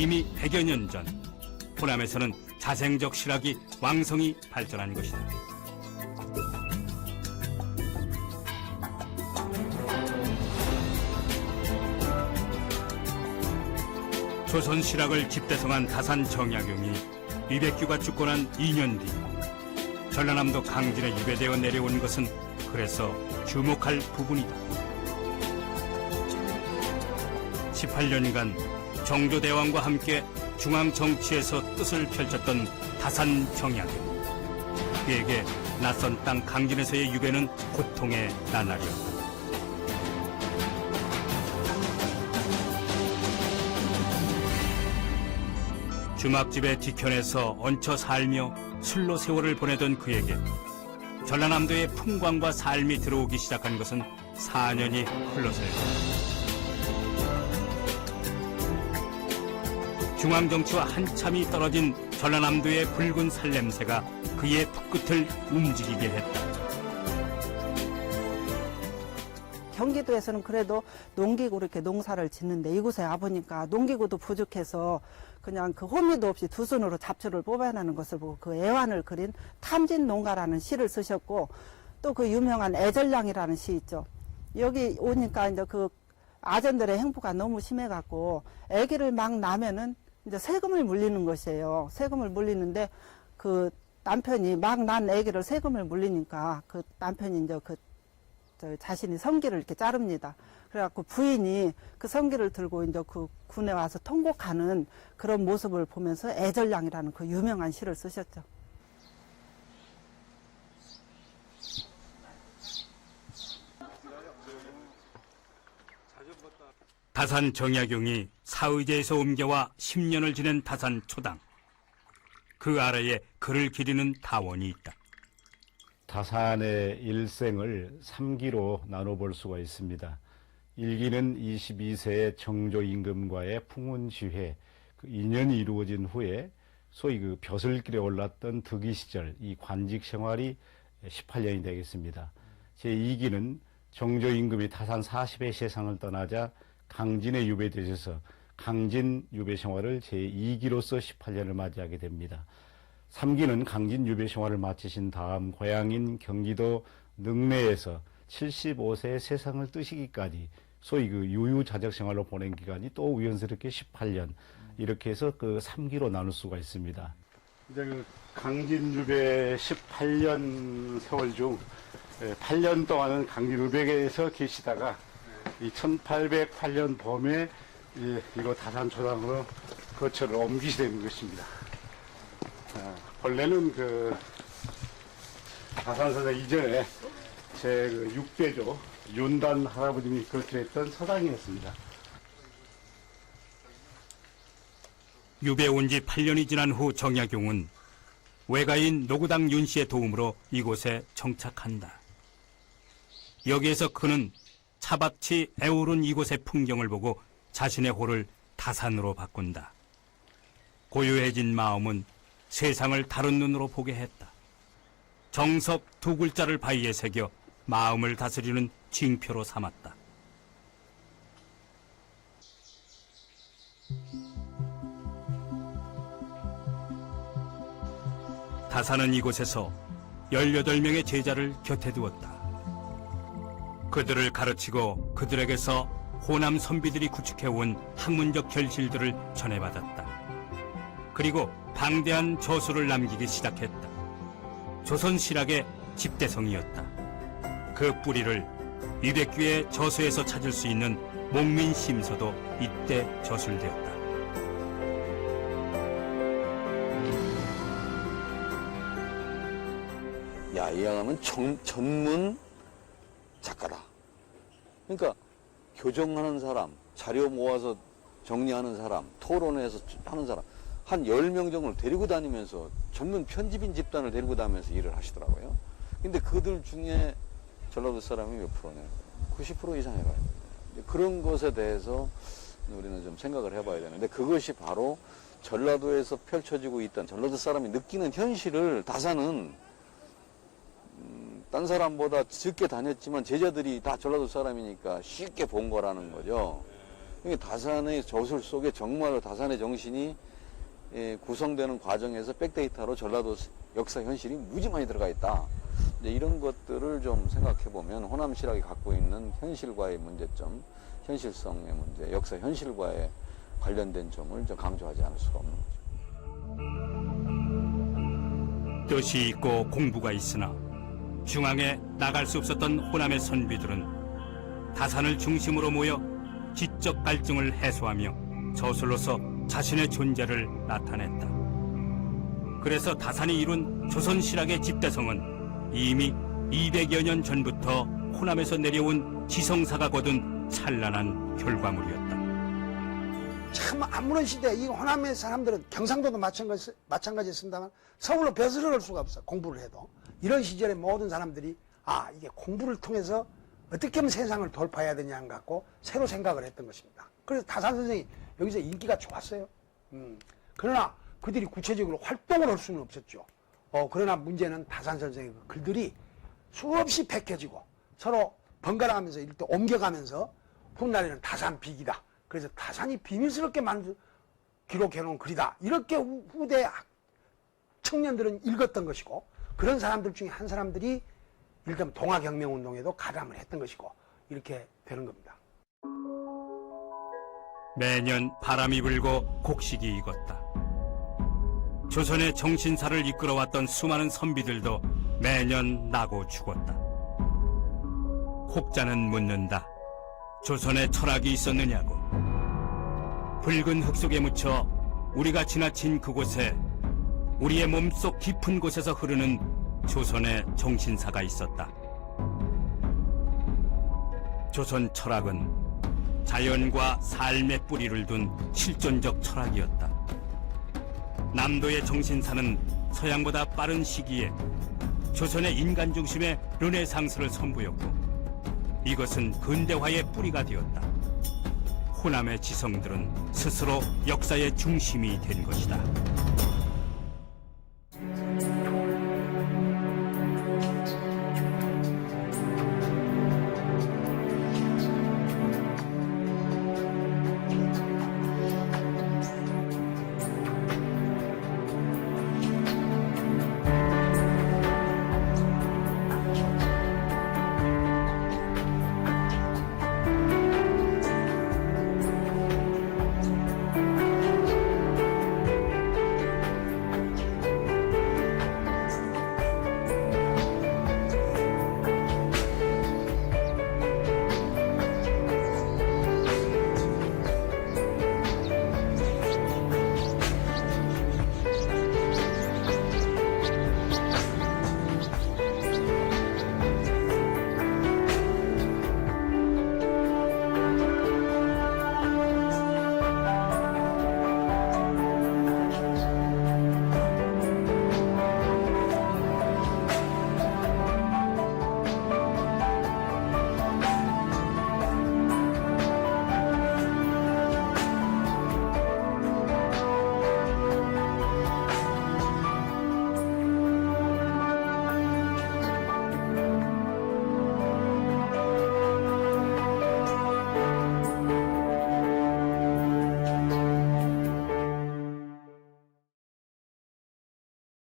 이미 100여 년 전 호남에서는 자생적 실학이 왕성히 발전한 것이다. 조선 실학을 집대성한 다산 정약용이 이백규가 죽고 난 2년 뒤 전라남도 강진에 유배되어 내려온 것은 그래서 주목할 부분이다. 18년간 정조대왕과 함께 중앙정치에서 뜻을 펼쳤던 다산 정약용. 그에게 낯선 땅 강진에서의 유배는 고통의 나날이었다. 주막집의 뒤편에서 얹혀 살며 술로 세월을 보내던 그에게 전라남도의 풍광과 삶이 들어오기 시작한 것은 4년이 흘러서였다. 중앙정치와 한참이 떨어진 전라남도의 붉은 살냄새가 그의 풋끝을 움직이게 했다. 경기도에서는 그래도 농기구로 이렇게 농사를 짓는데 이곳에 와보니까 농기구도 부족해서 그냥 그 호미도 없이 두 손으로 잡초를 뽑아내는 것을 보고 그 애환을 그린 탐진농가라는 시를 쓰셨고, 또 그 유명한 애절량이라는 시 있죠. 여기 오니까 이제 그 아전들의 행보가 너무 심해갖고 아기를 막 낳으면은 이제 세금을 물리는 것이에요. 세금을 물리는데 그 남편이 막 난 아기를 세금을 물리니까 그 남편이 이제 자신이 성기를 이렇게 자릅니다. 그래갖고 부인이 그 성기를 들고 이제 그 군에 와서 통곡하는 그런 모습을 보면서 애절량이라는 그 유명한 시를 쓰셨죠. 다산 정약용이 사의제에서 옮겨와 10년을 지낸 다산 초당. 그 아래에 그를 기리는 다원이 있다. 다산의 일생을 3기로 나눠볼 수가 있습니다. 1기는 22세의 정조 임금과의 풍운시회, 그 인연이 이루어진 후에 소위 그 벼슬길에 올랐던 득이 시절, 이 관직 생활이 18년이 되겠습니다. 제2기는 정조 임금이 다산 40의 세상을 떠나자 강진에 유배되셔서 강진 유배 생활을 제2기로서 18년을 맞이하게 됩니다. 3기는 강진 유배 생활을 마치신 다음 고향인 경기도 능내에서 75세의 세상을 뜨시기까지 소위 그 유유자적 생활로 보낸 기간이 또 우연스럽게 18년, 이렇게 해서 그 3기로 나눌 수가 있습니다. 이제 그 강진 유배 18년 세월 중 8년 동안은 강진 유배에서 계시다가 이 1808년 봄에 이거 다산초당으로 거처를 옮기시게 된 것입니다. 원래는 그 다산서당 이전에 제 6대조 윤단 할아버님이 거처했던 서당이었습니다. 유배 온 지 8년이 지난 후 정약용은 외가인 노구당 윤 씨의 도움으로 이곳에 정착한다. 여기에서 그는 차밭이 애오른 이곳의 풍경을 보고 자신의 호를 다산으로 바꾼다. 고요해진 마음은 세상을 다른 눈으로 보게 했다. 정석 두 글자를 바위에 새겨 마음을 다스리는 징표로 삼았다. 다산은 이곳에서 18명의 제자를 곁에 두었다. 그들을 가르치고 그들에게서 호남 선비들이 구축해온 학문적 결실들을 전해받았다. 그리고 방대한 저수를 남기기 시작했다. 조선 실학의 집대성이었다. 그 뿌리를 이백규의 저수에서 찾을 수 있는 목민심서도 이때 저술되었다. 야, 이 양반은 전문 작가다. 그러니까 교정하는 사람, 자료 모아서 정리하는 사람, 토론회에서 하는 사람 한 10명 정도를 데리고 다니면서 전문 편집인 집단을 데리고 다니면서 일을 하시더라고요. 근데 그들 중에 전라도 사람이 몇 프로냐? 90% 이상 해가요. 그런 것에 대해서 우리는 좀 생각을 해봐야 되는데, 그것이 바로 전라도에서 펼쳐지고 있던 전라도 사람이 느끼는 현실을 다산은 딴 사람보다 적게 다녔지만 제자들이 다 전라도 사람이니까 쉽게 본 거라는 거죠. 이게 다산의 저술 속에 정말로 다산의 정신이 구성되는 과정에서 백데이터로 전라도 역사 현실이 무지 많이 들어가 있다. 이제 이런 것들을 좀 생각해 보면 호남 실학이 갖고 있는 현실과의 문제점, 현실성의 문제, 역사 현실과의 관련된 점을 좀 강조하지 않을 수가 없는 거죠. 뜻이 있고 공부가 있으나 중앙에 나갈 수 없었던 호남의 선비들은 다산을 중심으로 모여 지적 갈증을 해소하며 저술로서 자신의 존재를 나타냈다. 그래서 다산이 이룬 조선 실학의 집대성은 이미 200여 년 전부터 호남에서 내려온 지성사가 거둔 찬란한 결과물이었다. 참 아무런 시대 이 호남의 사람들은 경상도도 마찬가지였습니다만 서울로 벼슬을 할 수가 없어. 공부를 해도 이런 시절에 모든 사람들이 이게 공부를 통해서 어떻게 하면 세상을 돌파해야 되냐 갖고 새로 생각을 했던 것입니다. 그래서 다산 선생이 여기서 인기가 좋았어요. 그러나 그들이 구체적으로 활동을 할 수는 없었죠. 그러나 문제는 다산 선생의 그 글들이 수없이 베껴지고 서로 번갈아가면서 이렇게 옮겨가면서 훗날에는 다산 비기다. 그래서 다산이 비밀스럽게 기록해놓은 글이다. 이렇게 후대 청년들은 읽었던 것이고 그런 사람들 중에 한 사람들이 일단 동아경명운동에도 가담을 했던 것이고 이렇게 되는 겁니다. 매년 바람이 불고 곡식이 익었다. 조선의 정신사를 이끌어왔던 수많은 선비들도 매년 나고 죽었다. 혹자는 묻는다. 조선에 철학이 있었느냐고. 붉은 흙 속에 묻혀 우리가 지나친 그곳에 우리의 몸속 깊은 곳에서 흐르는 조선의 정신사가 있었다. 조선 철학은 자연과 삶의 뿌리를 둔 실존적 철학이었다. 남도의 정신사는 서양보다 빠른 시기에 조선의 인간 중심의 르네상스를 선보였고 이것은 근대화의 뿌리가 되었다. 호남의 지성들은 스스로 역사의 중심이 된 것이다.